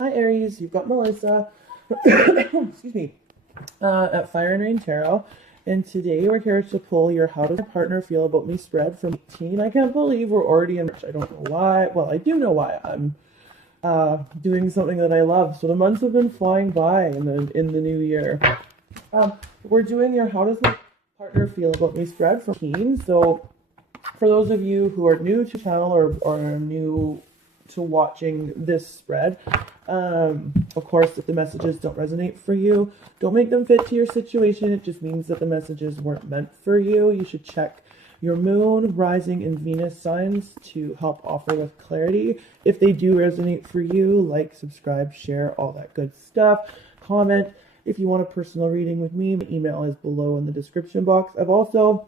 Hi Aries, you've got Melissa, excuse me, at Fire and Rain Tarot, and today we're here to pull your How Does My Partner Feel About Me spread from 18. I can't believe we're already in March. I don't know why. Well, I do know why. I'm doing something that I love. So the months have been flying by in the new year. We're doing your How Does My Partner Feel About Me spread from 18. So for those of you who are new to the channel or new to watching this spread, of course, if the messages don't resonate for you, don't make them fit to your situation. It just means that the messages weren't meant for you. You should check your moon, rising, and Venus signs to help offer with clarity. If they do resonate for you, like, subscribe, share, all that good stuff. Comment. If you want a personal reading with me, my email is below in the description box. I've also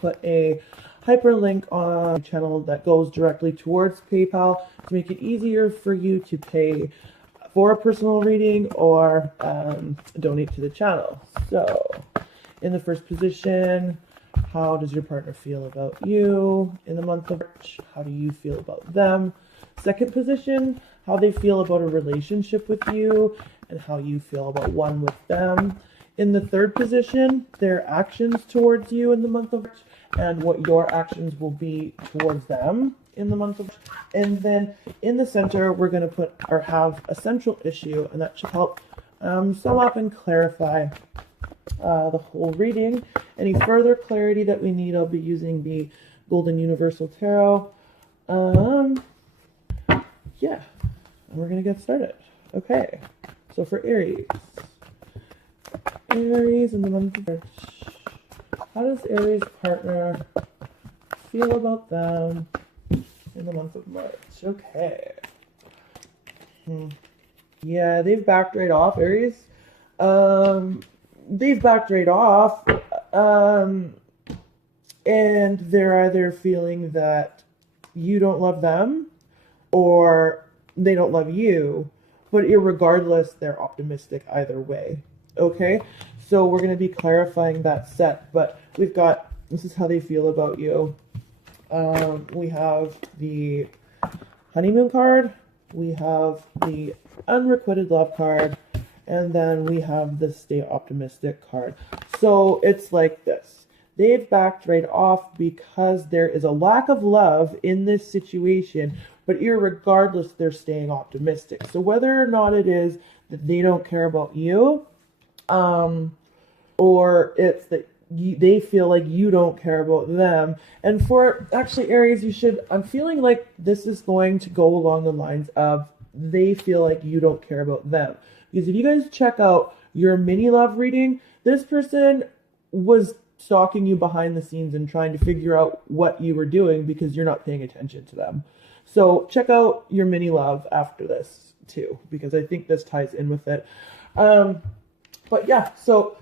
put a hyperlink on my channel that goes directly towards PayPal to make it easier for you to pay for a personal reading or donate to the channel. So, in the first position, how does your partner feel about you in the month of March? How do you feel about them? Second position, how they feel about a relationship with you and how you feel about one with them. In the third position, their actions towards you in the month of March and what your actions will be towards them in the month of March. And then in the center, we're going to put or have a central issue, and that should help sum up and clarify the whole reading. Any further clarity that we need, I'll be using the Golden Universal Tarot. Yeah, and we're going to get started. Okay, so for Aries in the month of March, how does Aries' partner feel about them in the month of March? Okay. Yeah, they've backed right off, Aries. They've backed right off. And they're either feeling that you don't love them or they don't love you. But irregardless, they're optimistic either way. Okay? So we're going to be clarifying that set, but we've got, this is how they feel about you. We have the honeymoon card, we have the unrequited love card, and then we have the stay optimistic card. So it's like this. They've backed right off because there is a lack of love in this situation, but irregardless, they're staying optimistic. So whether or not it is that they don't care about you, or it's that they feel like you don't care about them. And for actually Aries, I'm feeling like this is going to go along the lines of they feel like you don't care about them. Because if you guys check out your mini love reading, this person was stalking you behind the scenes and trying to figure out what you were doing because you're not paying attention to them. So check out your mini love after this too, because I think this ties in with it. But yeah, so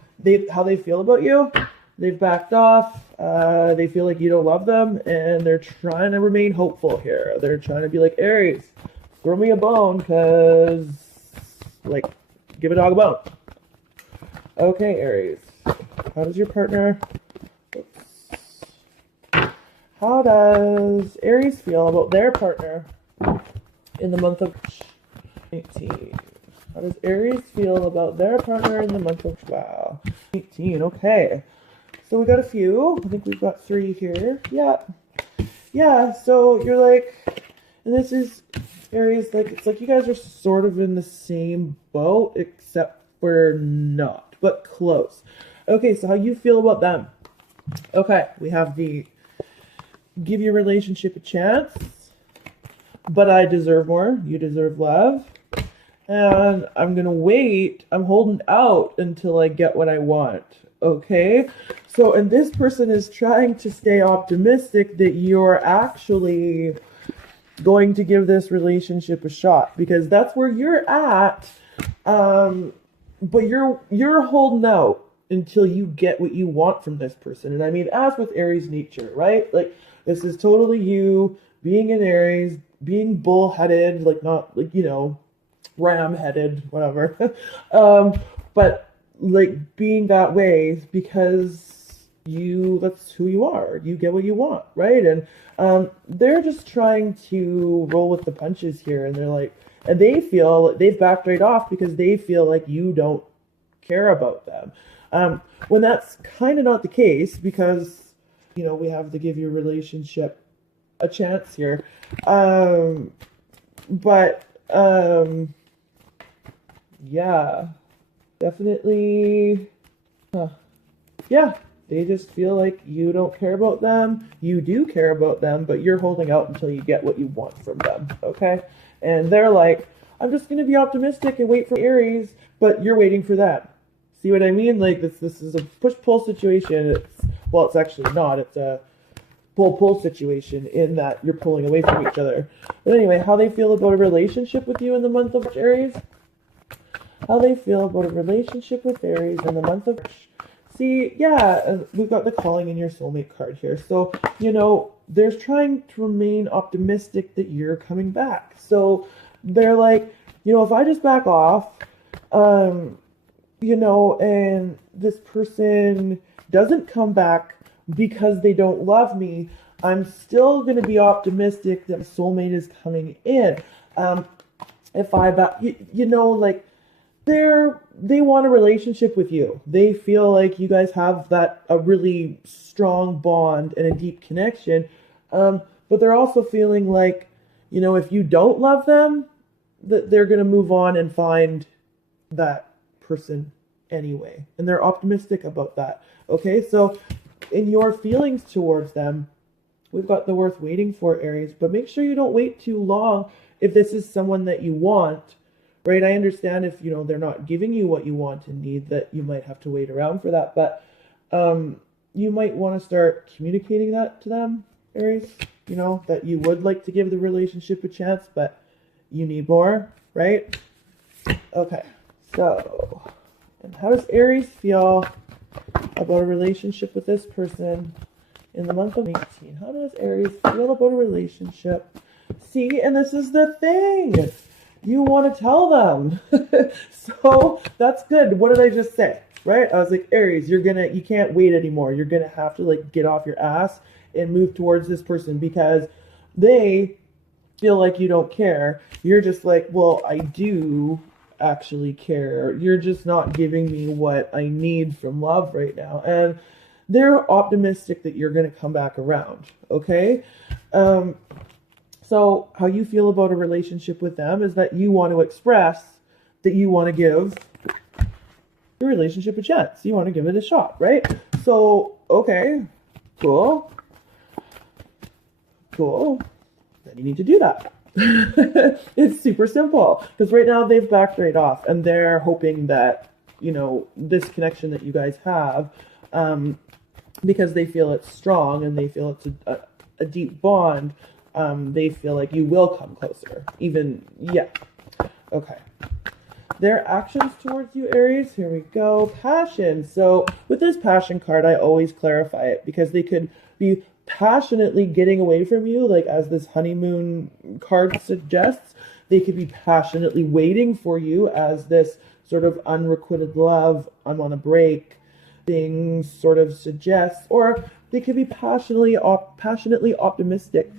how they feel about you, they've backed off, they feel like you don't love them, and they're trying to remain hopeful here. They're trying to be like, Aries, throw me a bone, because, like, give a dog a bone. Okay, Aries, how does your partner, how does Aries feel about their partner in the month of 18? How does Aries feel about their partner in the month of 18? Okay. So we got a few. I think we've got 3 here. Yeah. Yeah, so you're like, and this is Aries, like, it's like you guys are sort of in the same boat, except for not, but close. Okay, so how you feel about them? Okay, we have the give your relationship a chance, but I deserve more. You deserve love. And I'm going to wait. I'm holding out until I get what I want. Okay? So, and this person is trying to stay optimistic that you're actually going to give this relationship a shot. Because that's where you're at. But you're holding out until you get what you want from this person. And I mean, as with Aries nature, right? Like, this is totally you being an Aries, being bullheaded, like not, like, you know, ram-headed, whatever. But like being that way because that's who you are. You get what you want, right? And they're just trying to roll with the punches here, and they're like, And they feel they've backed right off because they feel like you don't care about them. When that's kind of not the case, because, you know, we have to give your relationship a chance here. But yeah, definitely. Yeah, they just feel like you don't care about them. You do care about them, but you're holding out until you get what you want from them, okay? And they're like, I'm just going to be optimistic and wait for Aries, but you're waiting for that. See what I mean? Like, this is a push-pull situation. Well, it's actually not. It's a pull-pull situation in that you're pulling away from each other. But anyway, how they feel about a relationship with you in the month of March, Aries? How they feel about a relationship with Aries in the month of March. See, yeah, we've got the calling in your soulmate card here. So, you know, they're trying to remain optimistic that you're coming back. So they're like, you know, if I just back off, you know, and this person doesn't come back because they don't love me, I'm still going to be optimistic that my soulmate is coming in. If I back, you know, like, they want a relationship with you. They feel like you guys have a really strong bond and a deep connection. But they're also feeling like, you know, if you don't love them, that they're going to move on and find that person anyway. And they're optimistic about that. Okay, so in your feelings towards them, we've got the worth waiting for, Aries, but make sure you don't wait too long if this is someone that you want. Right, I understand if, you know, they're not giving you what you want and need, that you might have to wait around for that. But you might want to start communicating that to them, Aries. You know, that you would like to give the relationship a chance, but you need more, right? Okay, so, and how does Aries feel about a relationship with this person in the month of 18? How does Aries feel about a relationship? See, and this is the thing. You want to tell them. So that's good. What did I just say? Right? I was like, Aries, you can't wait anymore. You're going to have to, like, get off your ass and move towards this person because they feel like you don't care. You're just like, well, I do actually care. You're just not giving me what I need from love right now. And they're optimistic that you're going to come back around. Okay? So how you feel about a relationship with them is that you want to express that you want to give your relationship a chance. You want to give it a shot, right? So, okay, cool. Then you need to do that. It's super simple because right now they've backed right off and they're hoping that, you know, this connection that you guys have, because they feel it's strong and they feel it's a deep bond. They feel like you will come closer. Yeah. Okay. Their actions towards you, Aries. Here we go. Passion. So with this passion card, I always clarify it because they could be passionately getting away from you, like as this honeymoon card suggests. They could be passionately waiting for you as this sort of unrequited love, I'm on a break thing sort of suggests. Or they could be passionately optimistic.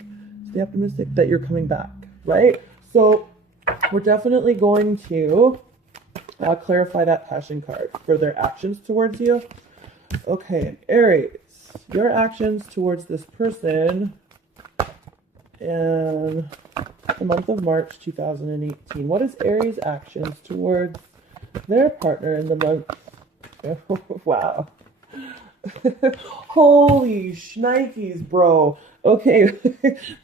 Stay optimistic that you're coming back, right? So we're definitely going to clarify that passion card for their actions towards you. Okay, Aries, your actions towards this person in the month of March 2018. What is Aries' actions towards their partner in the month? Wow. Holy shnikes, bro. Okay,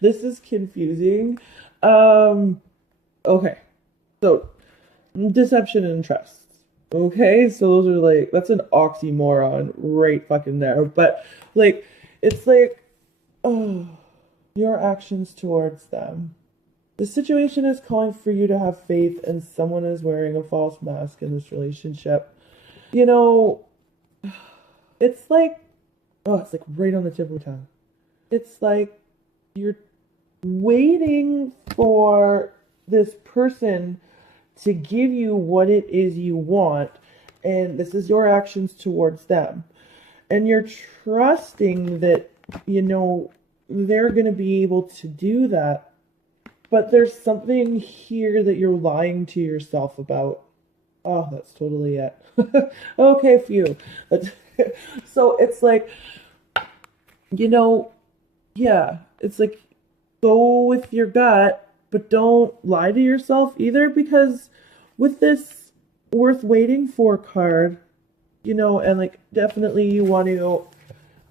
this is confusing. Okay, so deception and trust. Okay, so those are like, that's an oxymoron right fucking there. But like, it's like, oh, your actions towards them. The situation is calling for you to have faith and someone is wearing a false mask in this relationship. You know, it's like, oh, it's like right on the tip of my tongue. It's like you're waiting for this person to give you what it is you want, and this is your actions towards them. And you're trusting that, you know, they're going to be able to do that but there's something here that you're lying to yourself about. Oh, that's totally it. Okay, phew. So it's like, you know, yeah, it's like go with your gut, but don't lie to yourself either, because with this worth waiting for card, and like definitely you want to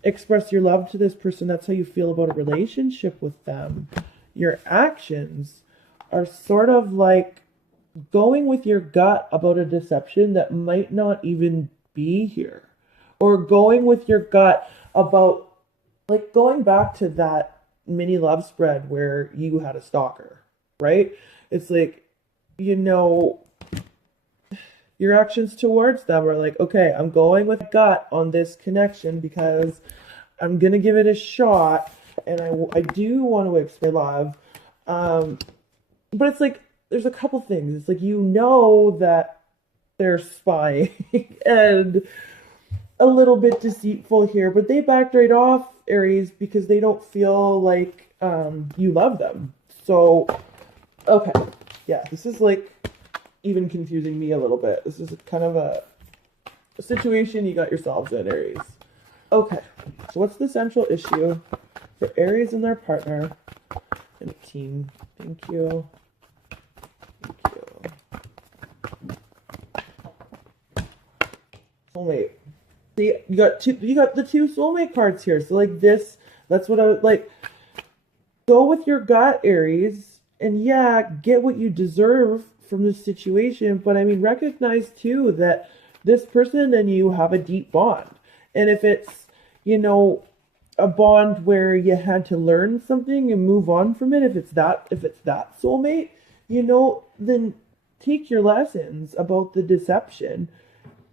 express your love to this person. That's how you feel about a relationship with them. Your actions are sort of like going with your gut about a deception that might not even be here, or going with your gut about, like, going back to that mini love spread where you had a stalker, right? It's like, your actions towards them are like, okay, I'm going with gut on this connection because I'm gonna give it a shot, and I do want to express love. But it's like there's a couple things. It's like, that they're spying and a little bit deceitful here, but they backed right off, Aries, because they don't feel like you love them. So, okay, yeah, this is like even confusing me a little bit. This is kind of a situation you got yourselves in, Aries. Okay, so what's the central issue for Aries and their partner and team? Thank you. Soulmate. See, you got the two soulmate cards here. So like that's what I would like. Go with your gut, Aries, and yeah, get what you deserve from this situation. But I mean, recognize too that this person and you have a deep bond. And if it's, a bond where you had to learn something and move on from it, if it's that soulmate, then take your lessons about the deception,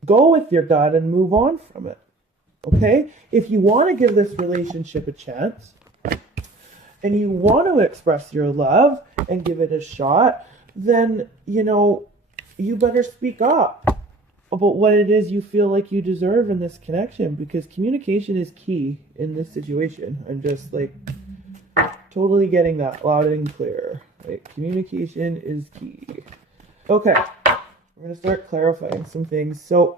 go with your gut and move on from it. Okay? If you want to give this relationship a chance and you want to express your love and give it a shot, then, you better speak up about what it is you feel like you deserve in this connection, because communication is key in this situation. I'm just like totally getting that loud and clear. Like, communication is key. Okay, we're gonna start clarifying some things. So,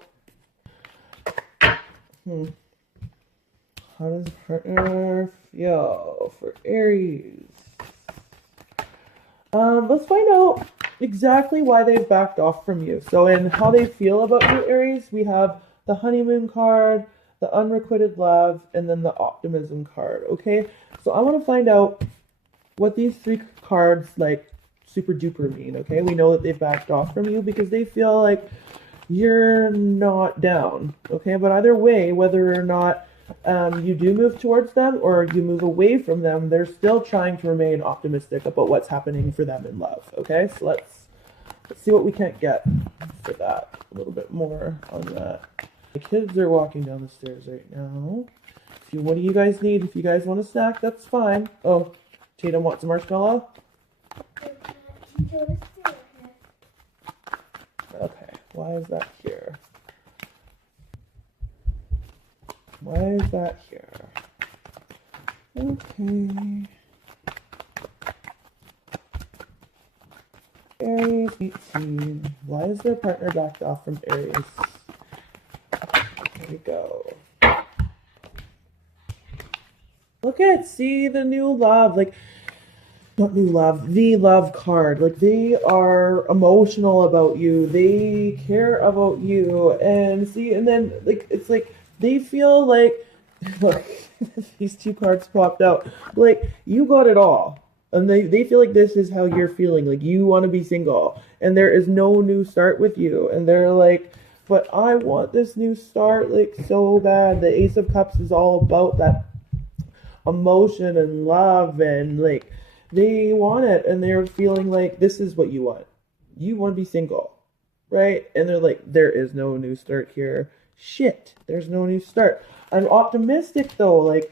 how does the partner feel for Aries? Let's find out exactly why they've backed off from you. So in how they feel about you, Aries, we have the honeymoon card, the unrequited love, and then the optimism card, okay? So I want to find out what these three cards, like, super duper mean, okay? We know that they've backed off from you because they feel like you're not down, okay? But either way, whether or not you do move towards them or you move away from them, they're still trying to remain optimistic about what's happening for them in love, okay? So let's see what we can't get for that. A little bit more on that. The kids are walking down the stairs right now. What do you guys need? If you guys want a snack, that's fine. Oh, Tatum wants a marshmallow? Okay, why is that here? Why is that here? Okay. Aries 18. Why is their partner backed off from Aries? There we go. Look at, see the new love. Like, not new love, the love card. Like, they are emotional about you. They care about you. And see, and then, like, it's like, they feel like, look, these two cards popped out. Like, you got it all. And they feel like this is how you're feeling. Like, you want to be single. And there is no new start with you. And they're like, but I want this new start, like, so bad. The Ace of Cups is all about that emotion and love. And, like, they want it. And they're feeling like this is what you want. You want to be single. Right? And they're like, there is no new start here. Shit, there's no new start. I'm optimistic though, like,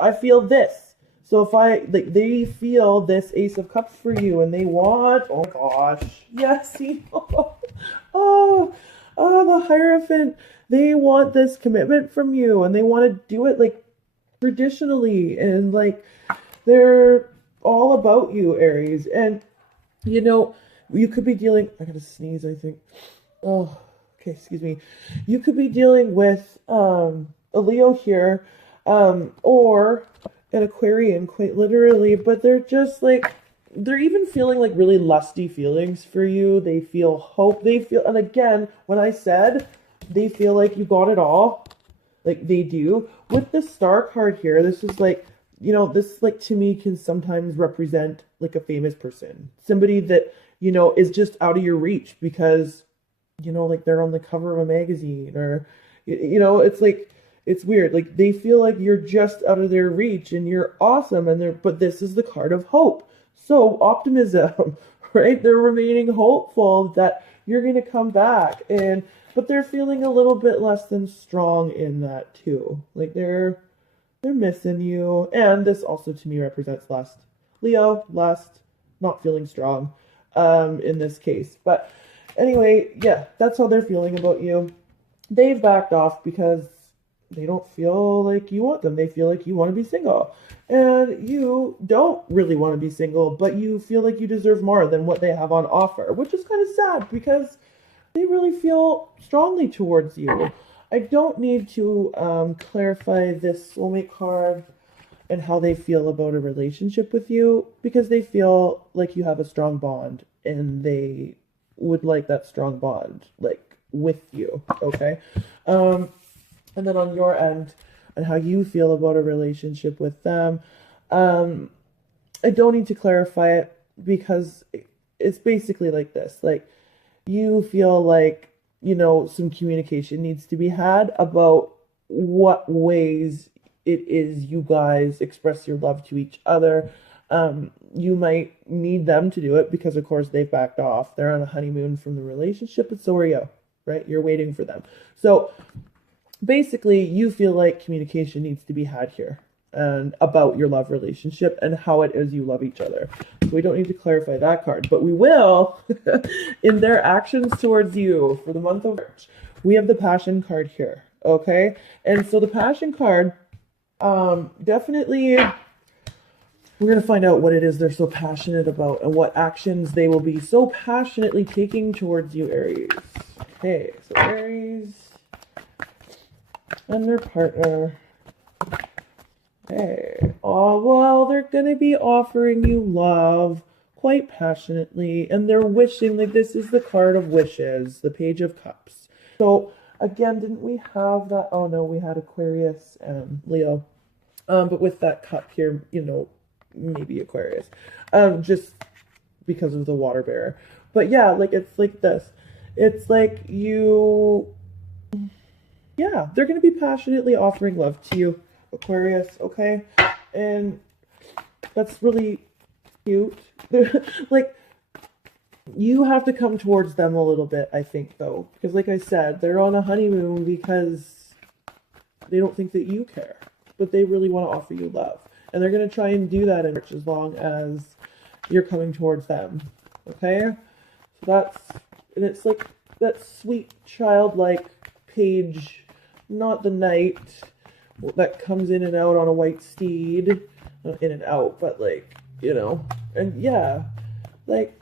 I feel this. So if they feel this Ace of Cups for you and they want, oh gosh, yes, oh, the Hierophant, they want this commitment from you and they want to do it like traditionally, and like they're all about you, Aries. And, you know, you could be dealing, I gotta sneeze, I think. Oh, okay, excuse me. You could be dealing with a Leo here, or an Aquarian, quite literally, but they're just like, they're even feeling like really lusty feelings for you. They feel hope. They feel, and again, when I said they feel like you got it all, like they do. With the Star card here, this is like, you know, this like to me can sometimes represent like a famous person, somebody that, you know, is just out of your reach because, you know, like they're on the cover of a magazine, or, you know, it's like, it's weird. Like they feel like you're just out of their reach and you're awesome. And they're, but this is the card of hope. So optimism, right? They're remaining hopeful that you're going to come back, and, but they're feeling a little bit less than strong in that too. Like they're missing you. And this also to me represents lust. Leo, lust, not feeling strong, in this case. But anyway, yeah, that's how they're feeling about you. They've backed off because they don't feel like you want them. They feel like you want to be single. And you don't really want to be single, but you feel like you deserve more than what they have on offer, which is kind of sad because they really feel strongly towards you. I don't need to clarify this soulmate card and how they feel about a relationship with you, because they feel like you have a strong bond and they would like that strong bond, like with you, okay? And then on your end, and how you feel about a relationship with them, I don't need to clarify it because it's basically like this. Like, you feel like, you know, some communication needs to be had about what ways it is you guys express your love to each other. You might need them to do it because, of course, they've backed off. They're on a honeymoon from the relationship, and so are you, right? You're waiting for them. So basically, you feel like communication needs to be had here and about your love relationship and how it is you love each other. So we don't need to clarify that card, but we will in their actions towards you for the month of March. We have the passion card here, okay? And so the passion card, definitely, we're going to find out what it is they're so passionate about and what actions they will be so passionately taking towards you, Aries. Okay, so Aries and their partner. Hey, oh, well, they're gonna be offering you love quite passionately, and they're wishing, like, this is the card of wishes, the Page of Cups. So again, didn't we have that? Oh no, we had Aquarius and Leo, but with that cup here, you know, maybe Aquarius, just because of the water bearer. But yeah, like, it's like this. It's like you, yeah, they're going to be passionately offering love to you, Aquarius, okay? And that's really cute. Like, you have to come towards them a little bit, I think, though. Because like I said, they're on a honeymoon because they don't think that you care. But they really want to offer you love. And they're going to try and do that in March as long as you're coming towards them, okay? So that's, and it's like that sweet, childlike page, not the knight that comes in and out on a white steed. Not in and out, but like, you know. And yeah, like,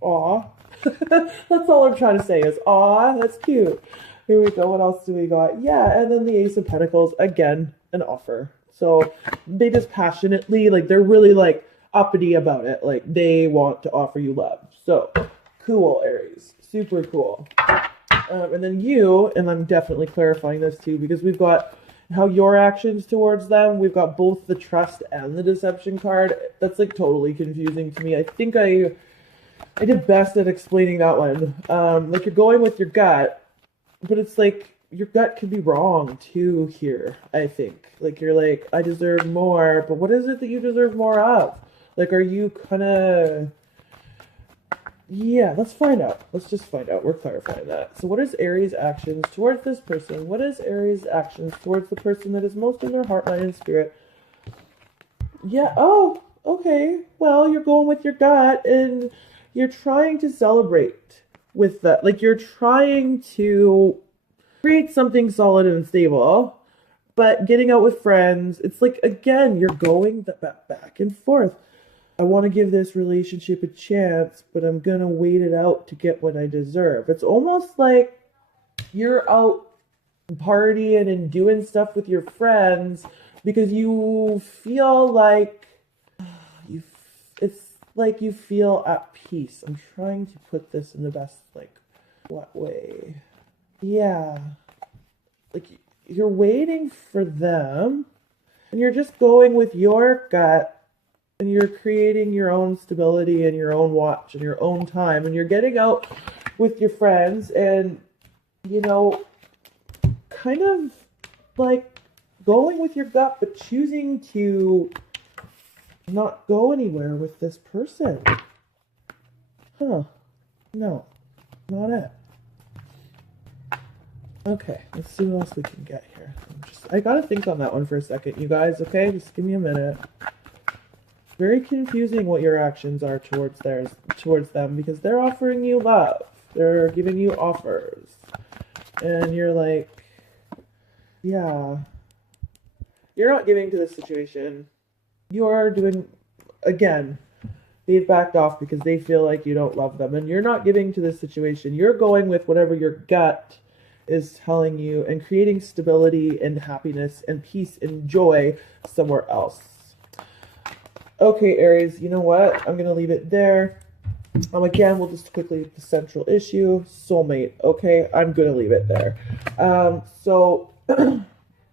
aw. That's all I'm trying to say is, aw, that's cute. Here we go. What else do we got? Yeah, and then the Ace of Pentacles, again, an offer. So they just passionately, like, they're really like uppity about it. Like, they want to offer you love. So cool, Aries. Super cool. And then you, and I'm definitely clarifying this too, because we've got how your actions towards them, we've got both the trust and the deception card. That's like totally confusing to me. I think I did best at explaining that one. Like, you're going with your gut, but it's like your gut could be wrong too here, I think. Like, you're like, I deserve more, but what is it that you deserve more of? Like, are you kind of... Yeah, let's find out. Let's just find out. We're clarifying that. So what is Aries' actions towards this person? What is Aries' actions towards the person that is most in their heart, mind, and spirit? Yeah, oh, okay. Well, you're going with your gut, and you're trying to celebrate with that. Like, you're trying to create something solid and stable, but getting out with friends, it's like, again, you're going back and forth. I want to give this relationship a chance, but I'm gonna wait it out to get what I deserve. It's almost like you're out partying and doing stuff with your friends because you feel like you it's like you feel at peace. I'm trying to put this in the best, like, what way? Yeah. Like, you're waiting for them and you're just going with your gut and you're creating your own stability and your own watch and your own time, and you're getting out with your friends and, you know, kind of like going with your gut, but choosing to not go anywhere with this person. Huh. No, not it. Okay, let's see what else we can get here. I gotta think on that one for a second, you guys, okay? Just give me a minute. Very confusing what your actions are towards them, because they're offering you love. They're giving you offers. And you're like, yeah. You're not giving to this situation. You're doing, again, they've backed off because they feel like you don't love them. And you're not giving to this situation. You're going with whatever your gut is telling you and creating stability and happiness and peace and joy somewhere else. Okay, Aries, you know what? I'm going to leave it there. Again, we'll just quickly, the central issue, soulmate. Okay, I'm going to leave it there. So,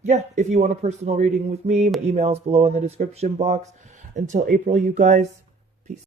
yeah, if you want a personal reading with me, my email is below in the description box. Until April, you guys,